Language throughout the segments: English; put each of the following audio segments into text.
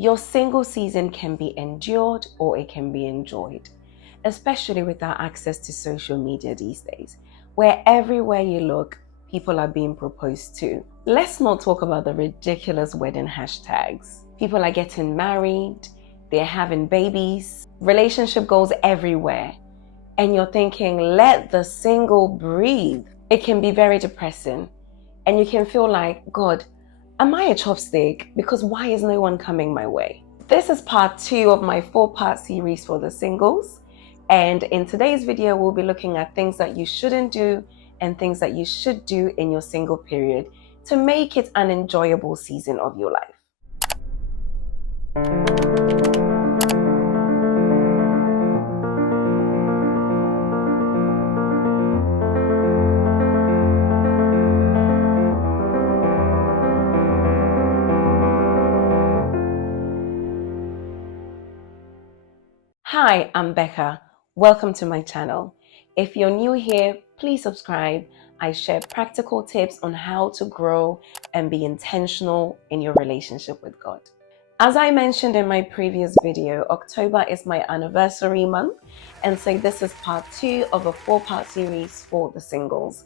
Your single season can be endured or it can be enjoyed, especially with our access to social media these days, where everywhere you look, people are being proposed to. Let's not talk about the ridiculous wedding hashtags. People are getting married, they're having babies, relationship goals everywhere. And you're thinking, let the single breathe. It can be very depressing. And you can feel like, God, am I a chopstick? Because why is no one coming my way? This is part 2 of my 4-part series for the singles. And in today's video, we'll be looking at things that you shouldn't do and things that you should do in your single period to make it an enjoyable season of your life. Hi, I'm Becca. Welcome to my channel. If you're new here, please subscribe. I share practical tips on how to grow and be intentional in your relationship with God. As I mentioned in my previous video, October is my anniversary month, and so this is part 2 of a 4-part series for the singles.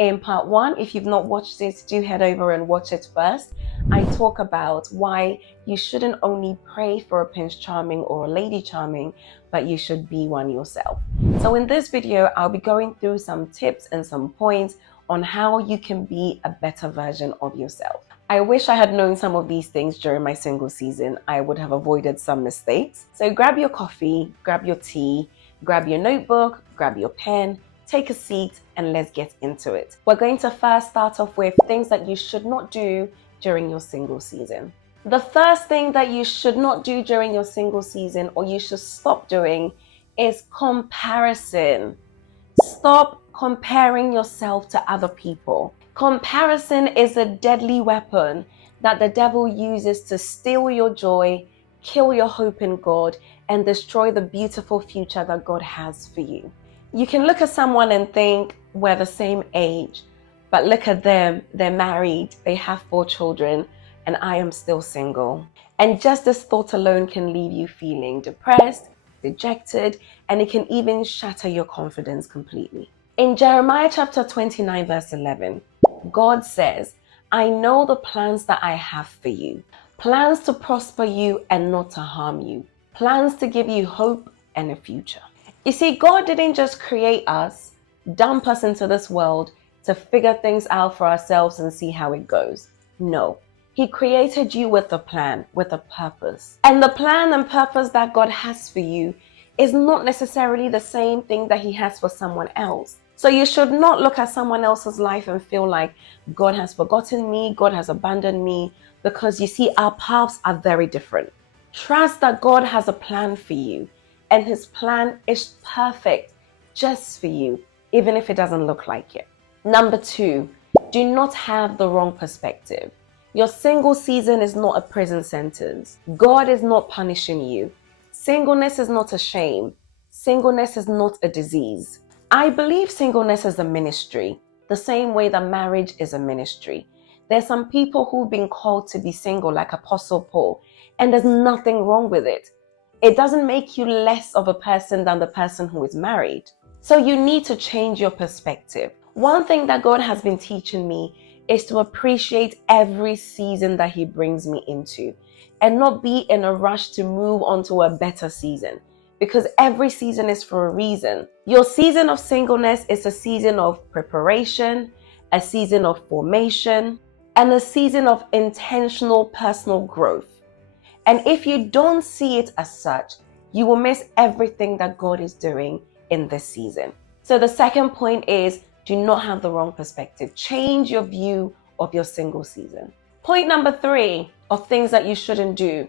In part 1, if you've not watched it, do head over and watch it first. I talk about why you shouldn't only pray for a Prince Charming or a Lady Charming, but you should be one yourself. So in this video, I'll be going through some tips and some points on how you can be a better version of yourself. I wish I had known some of these things during my single season. I would have avoided some mistakes. So grab your coffee, grab your tea, grab your notebook, grab your pen, take a seat, and let's get into it. We're going to first start off with things that you should not do during your single season. The first thing that you should not do during your single season, or you should stop doing, is comparison. Stop comparing yourself to other people. Comparison is a deadly weapon that the devil uses to steal your joy, kill your hope in God, and destroy the beautiful future that God has for you. You can look at someone and think, we're the same age, but look at them, they're married, they have 4 children, and I am still single. And just this thought alone can leave you feeling depressed, dejected, and it can even shatter your confidence completely. In Jeremiah chapter 29, verse 11, God says, I know the plans that I have for you, plans to prosper you and not to harm you, plans to give you hope and a future. You see, God didn't just create us, dump us into this world to figure things out for ourselves and see how it goes. No, He created you with a plan, with a purpose. And the plan and purpose that God has for you is not necessarily the same thing that He has for someone else. So you should not look at someone else's life and feel like God has forgotten me, God has abandoned me, because you see, our paths are very different. Trust that God has a plan for you, and His plan is perfect just for you, even if it doesn't look like it. Number 2, do not have the wrong perspective. Your single season is not a prison sentence. God is not punishing you. Singleness is not a shame. Singleness is not a disease. I believe singleness is a ministry, the same way that marriage is a ministry. There's some people who've been called to be single, like Apostle Paul, and there's nothing wrong with it. It doesn't make you less of a person than the person who is married. So you need to change your perspective. One thing that God has been teaching me is to appreciate every season that He brings me into and not be in a rush to move on to a better season, because every season is for a reason. Your season of singleness is a season of preparation, a season of formation, and a season of intentional personal growth. And if you don't see it as such, you will miss everything that God is doing in this season. So the second point is, do not have the wrong perspective. Change your view of your single season. Point number 3 of things that you shouldn't do.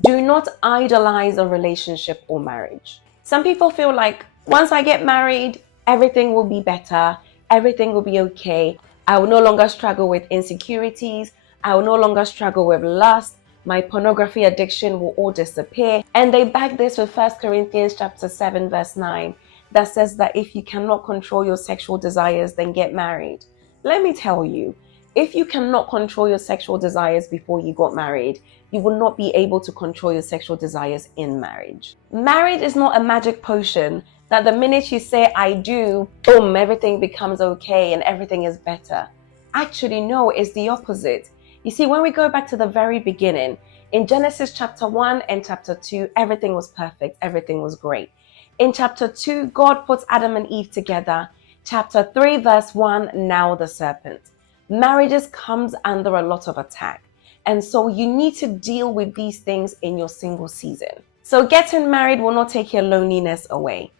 Do not idolize a relationship or marriage. Some people feel like, once I get married, everything will be better, everything will be okay. I will no longer struggle with insecurities. I will no longer struggle with lust. My pornography addiction will all disappear. And they back this with 1 Corinthians chapter 7, verse 9, that says that if you cannot control your sexual desires, then get married. Let me tell you, If you cannot control your sexual desires before you got married, you will not be able to control your sexual desires in marriage. Marriage is not a magic potion that the minute you say, I do, boom, everything becomes okay and everything is better. Actually, no, it's the opposite. You see, when we go back to the very beginning, in Genesis chapter 1 and chapter 2, everything was perfect, everything was great. In chapter 2, God puts Adam and Eve together. Chapter 3, verse 1, now the serpent. Marriages comes under a lot of attack. And so you need to deal with these things in your single season. So getting married will not take your loneliness away.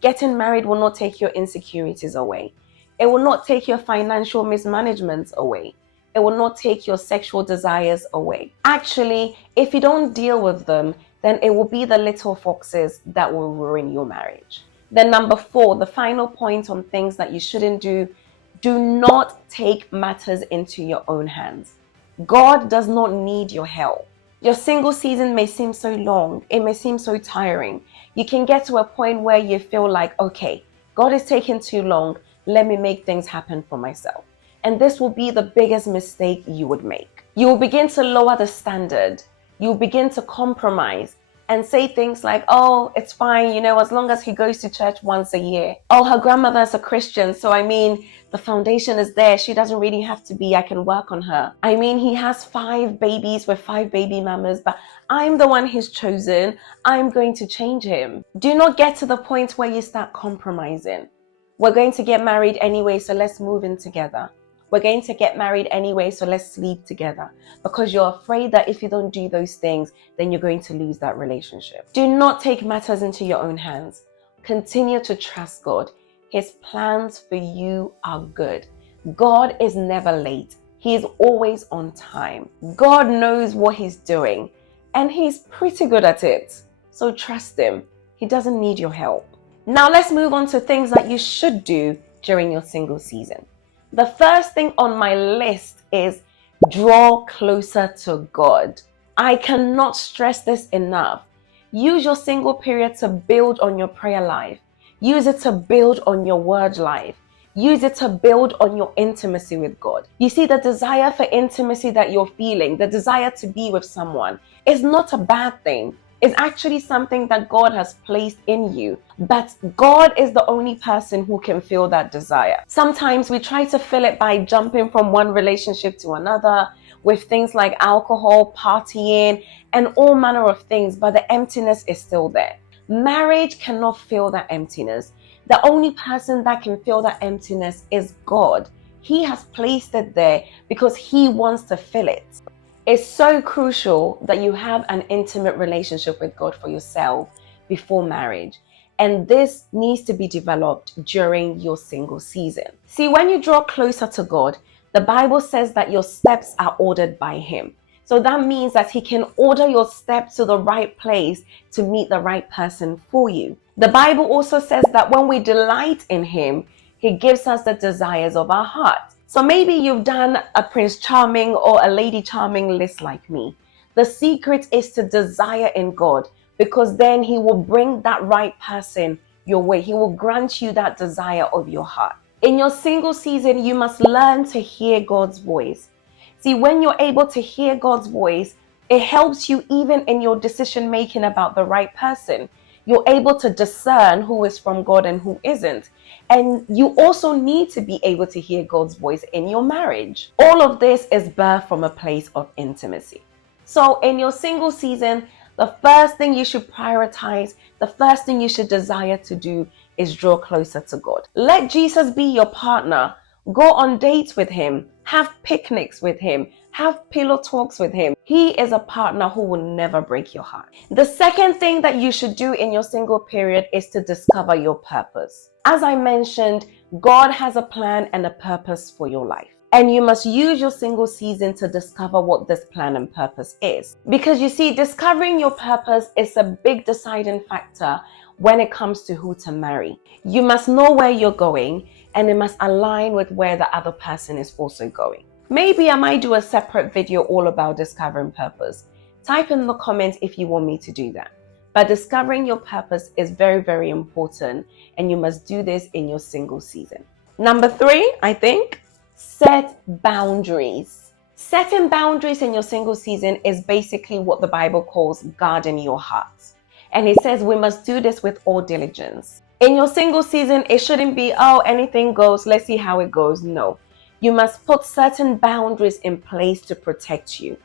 Getting married will not take your insecurities away. It will not take your financial mismanagement away. It will not take your sexual desires away. Actually, if you don't deal with them, then it will be the little foxes that will ruin your marriage. Then number 4, the final point on things that you shouldn't do. Do not take matters into your own hands. God does not need your help. Your single season may seem so long. It may seem so tiring. You can get to a point where you feel like, okay, God is taking too long. Let me make things happen for myself. And this will be the biggest mistake you would make. You will begin to lower the standard. You will begin to compromise and say things like, oh, it's fine, as long as he goes to church once a year. Oh, her grandmother's a Christian, so the foundation is there. She doesn't really have to be. I can work on her. He has 5 babies with 5 baby mamas, but I'm the one he's chosen. I'm going to change him. Do not get to the point where you start compromising. We're going to get married anyway, so let's move in together. We're going to get married anyway, so let's sleep together. Because you're afraid that if you don't do those things, then you're going to lose that relationship. Do not take matters into your own hands. Continue to trust God. His plans for you are good. God is never late. He is always on time. God knows what he's doing, and he's pretty good at it. So trust him. He doesn't need your help. Now let's move on to things that you should do during your single season. The first thing on my list is draw closer to God. I cannot stress this enough. Use your single period to build on your prayer life. Use it to build on your word life. Use it to build on your intimacy with God. You see, the desire for intimacy that you're feeling, the desire to be with someone, is not a bad thing. It's actually something that God has placed in you. But God is the only person who can fill that desire. Sometimes we try to fill it by jumping from one relationship to another with things like alcohol, partying, and all manner of things, but the emptiness is still there. Marriage cannot fill that emptiness. The only person that can fill that emptiness is God. He has placed it there because he wants to fill it. It's so crucial that you have an intimate relationship with God for yourself before marriage. And this needs to be developed during your single season. See, when you draw closer to God, the Bible says that your steps are ordered by him. So that means that he can order your steps to the right place to meet the right person for you. The Bible also says that when we delight in him, he gives us the desires of our heart. So maybe you've done a Prince Charming or a Lady Charming list like me. The secret is to desire in God, because then he will bring that right person your way. He will grant you that desire of your heart. In your single season, you must learn to hear God's voice. See, when you're able to hear God's voice, it helps you even in your decision making about the right person. You're able to discern who is from God and who isn't. And you also need to be able to hear God's voice in your marriage. All of this is birthed from a place of intimacy. So in your single season, the first thing you should prioritize, the first thing you should desire to do is draw closer to God. Let Jesus be your partner. Go on dates with him. Have picnics with him. Have pillow talks with him. He is a partner who will never break your heart. The second thing that you should do in your single period is to discover your purpose. As I mentioned, God has a plan and a purpose for your life. And you must use your single season to discover what this plan and purpose is. Because you see, discovering your purpose is a big deciding factor when it comes to who to marry. You must know where you're going, and it must align with where the other person is also going. Maybe I might do a separate video all about discovering purpose. Type in the comments if you want me to do that. But discovering your purpose is very, very important, and you must do this in your single season. Number 3, I think, Set boundaries. Setting boundaries in your single season is basically what the Bible calls guarding your heart. And it says we must do this with all diligence. In your single season, it shouldn't be, oh, anything goes, let's see how it goes. No. You must put certain boundaries in place to protect you.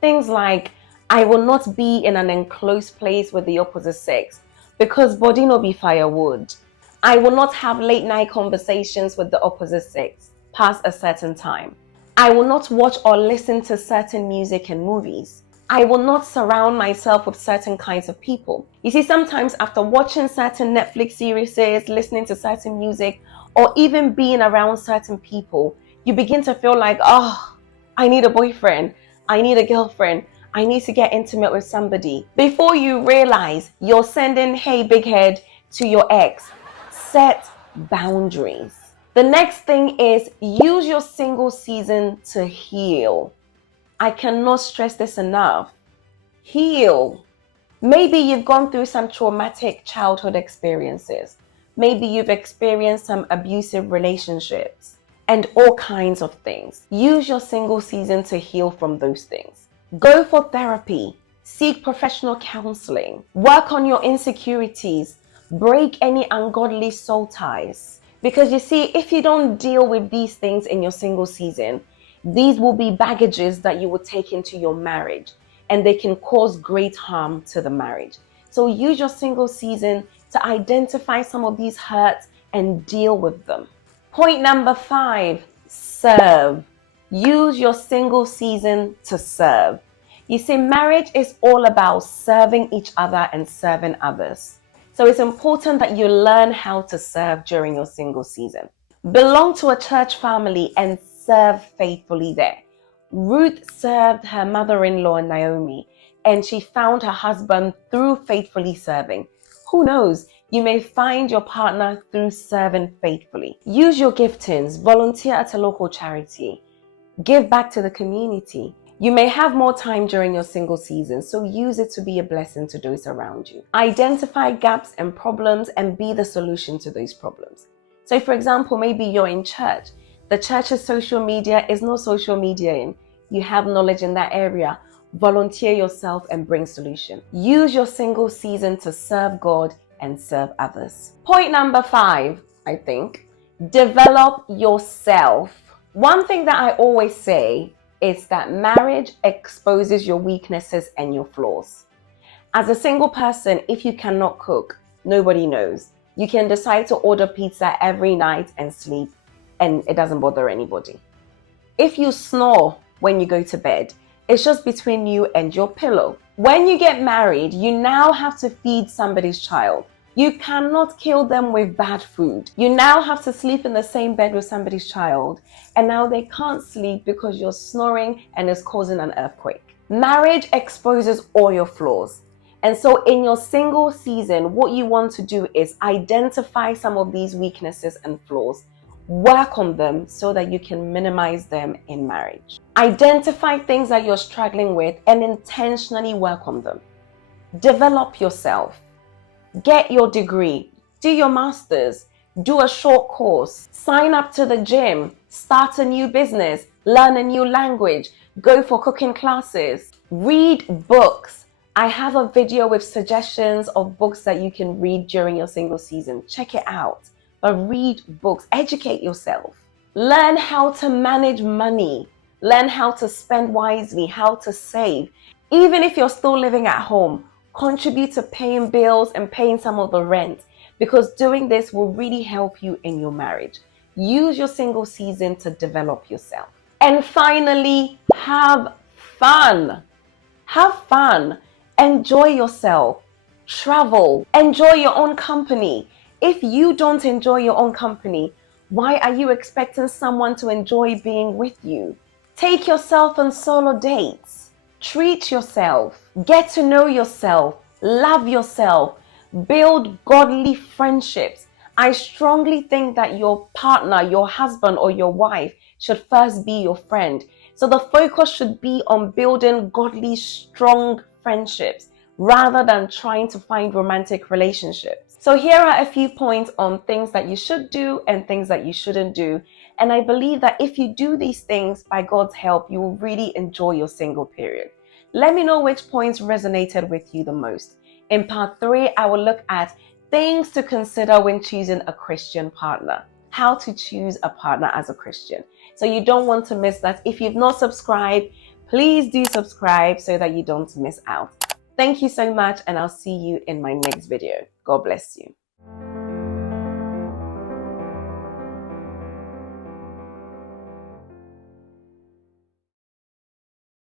Things like, I will not be in an enclosed place with the opposite sex because body no be firewood. I will not have late night conversations with the opposite sex past a certain time. I will not watch or listen to certain music and movies. I will not surround myself with certain kinds of people. You see, sometimes after watching certain Netflix series, listening to certain music, or even being around certain people, you begin to feel like, oh, I need a boyfriend. I need a girlfriend. I need to get intimate with somebody. Before you realize you're sending, hey, big head, to your ex. Set boundaries. The next thing is use your single season to heal. I cannot stress this enough. Heal. Maybe you've gone through some traumatic childhood experiences. Maybe you've experienced some abusive relationships and all kinds of things. Use your single season to heal from those things. Go for therapy. Seek professional counseling. Work on your insecurities. Break any ungodly soul ties. Because you see, if you don't deal with these things in your single season, these will be baggages that you will take into your marriage, and they can cause great harm to the marriage. So use your single season to identify some of these hurts and deal with them. Point number 5, serve. Use your single season to serve. You see, marriage is all about serving each other and serving others. So it's important that you learn how to serve during your single season. Belong to a church family and serve faithfully there. Ruth served her mother-in-law Naomi, and she found her husband through faithfully serving. Who knows? You may find your partner through serving faithfully. Use your giftings, volunteer at a local charity, give back to the community. You may have more time during your single season, so use it to be a blessing to those around you. Identify gaps and problems and be the solution to those problems. So for example, maybe you're in church. The church's social media is no social media in. You have knowledge in that area. Volunteer yourself and bring solution. Use your single season to serve God and serve others. Point number 5, I think, develop yourself. One thing that I always say is that marriage exposes your weaknesses and your flaws. As a single person, if you cannot cook, nobody knows. You can decide to order pizza every night and sleep, and it doesn't bother anybody. If you snore when you go to bed, it's just between you and your pillow. When you get married, you now have to feed somebody's child. You cannot kill them with bad food. You now have to sleep in the same bed with somebody's child, and now they can't sleep because you're snoring and it's causing an earthquake. Marriage exposes all your flaws. And so in your single season, what you want to do is identify some of these weaknesses and flaws, work on them so that you can minimize them in marriage. Identify things that you're struggling with and intentionally work on them. Develop yourself. Get your degree. Do your master's. Do a short course. Sign up to the gym. Start a new business. Learn a new language. Go for cooking classes. Read books. I have a video with suggestions of books that you can read during your single season. Check it out. But read books. Educate yourself. Learn how to manage money. Learn how to spend wisely, how to save. Even if you're still living at home, contribute to paying bills and paying some of the rent, because doing this will really help you in your marriage. Use your single season to develop yourself. And finally, have fun. Have fun. Enjoy yourself. Travel. Enjoy your own company. If you don't enjoy your own company, why are you expecting someone to enjoy being with you? Take yourself on solo dates. Treat yourself. Get to know yourself. Love yourself. Build godly friendships. I strongly think that your partner, your husband or your wife should first be your friend. So the focus should be on building godly, strong friendships rather than trying to find romantic relationships. So here are a few points on things that you should do and things that you shouldn't do. And I believe that if you do these things by God's help, you will really enjoy your single period. Let me know which points resonated with you the most. In part 3, I will look at things to consider when choosing a Christian partner. How to choose a partner as a Christian. So you don't want to miss that. If you've not subscribed, please do subscribe so that you don't miss out. Thank you so much, and I'll see you in my next video. God bless you.